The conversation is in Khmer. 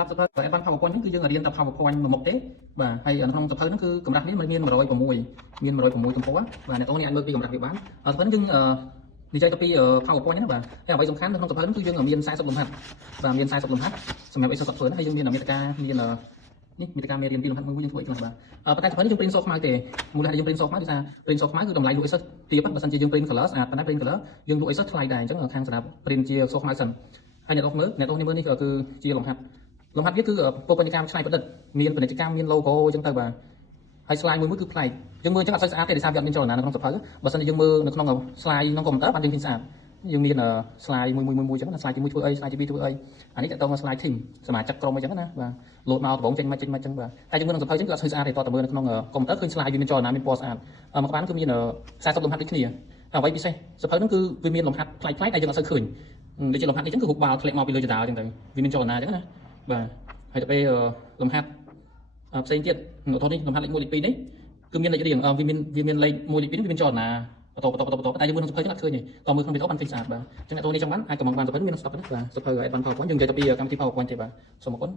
รับสเปอร์แอดวานซ์ PowerPoint นั่นคือយើងរៀនតែ PowerPoint មួយមុខទេបាទហើយក្នុងសភៅហ្នឹងគឺកម្រាស់នេះមាន106មាន106ទំព័របាទអ្នកនរនេះអាចមើលពីកម្រាស់វាបានសភៅហ្នឹងយើងនិយាយទៅពី PowerPoint ហ្នឹងបាទហើយអ្វីសំខាន់នៅក្នុងសភៅហ្នឹងគឺយើងមាន40លំហាត់បាទមាន40លំហាត់សម្រាប់អីសិស្សសភៅហ្នឹងហើយយើងមានមេត្តាមាននេះមេត្តាមេរៀនពីលំហាត់មួយយើងធ្វើអីខ្លះបាទប៉ុន្តែសភៅនេះយើង print សខ្មៅទេមូលហេតុយើង print សខ្មៅគឺថា print សខ្មៅគឺតម្លៃលក់ឲ្យសិស្សទាបបើសិនជាយើង print color ស្អាតប៉ុន្តែ print color យើងលក់ឲ្យសិស្សថ្លៃដែរអញ្ចឹងខាងសម្រាប់ print ជាសខ្មៅសិនហើយអ្នកនរមើលនេះគឺជាលំហាត់វាគឺពពកកម្មឆ្នៃប្រឌិតមានពាណិជ្ជកម្មមាន logo អញ្ចឹងទៅបាទហើយ slide មួយគឺប្លែកយើងមើលអញ្ចឹងអត់សូវស្អាតទេដោយសារវាអត់មានចលនានៅក្នុងសភៅបើសិនជាយើងមើលនៅក្នុង slide ក្នុង computer បានយើងឃើញស្អាតយើងមាន slide មួយអញ្ចឹងណា slide ទី1ធ្វើអី slide ទី2ធ្វើអីអានេះតើតើ slide team សមាជិកក្រុមអញ្ចឹងណាបាទ load មកដំបូងចេញមកអញ្ចឹងបាទតែយើងមើលក្នុងសភៅអញ្ចឹងគឺអត់ស្អាតទេតើតើមើលនៅក្នុង computer ឃើញ slide វាមានចលនាមានពណ៌ស្អាតមកក្បាលគឺមាន40លំហាត់ដូចគ្នាអ្វីពិសេសសភៅហ្នឹងគឺវាមានលំហាត់ប្លែកៗតែយើងអត់សូវឃើញដូចជាលំហាត់នេះអញ្ចឹងគឺរូបបាល់ធ្លាក់មកពីលើចតាអញ្ចឹងទៅវាមានចលនាអញ្ចឹងណាបាទហើយទៅពេលលំហាត់ផ្សេងទៀតឧទាហរណ៍នេះលំហាត់លេខ1លេខ2នេះគឺមានលេខរៀងវាមានលេខ1លេខ2នេះវាមានចលនាបន្តតែយើងមើលក្នុងសភៅហ្នឹងអត់ឃើញទេតើមើលក្នុងវីដេអូបានឃើញស្អាតបាទអញ្ចឹងអ្នកទោនេះចង់បានអាចកំងបានសភៅមានស្តុកណាបាទសភៅ Advanced PowerPoint យើងនិយាយទៅពីកម្មវិធី PowerPoint ទេបាទសូមអរគុណ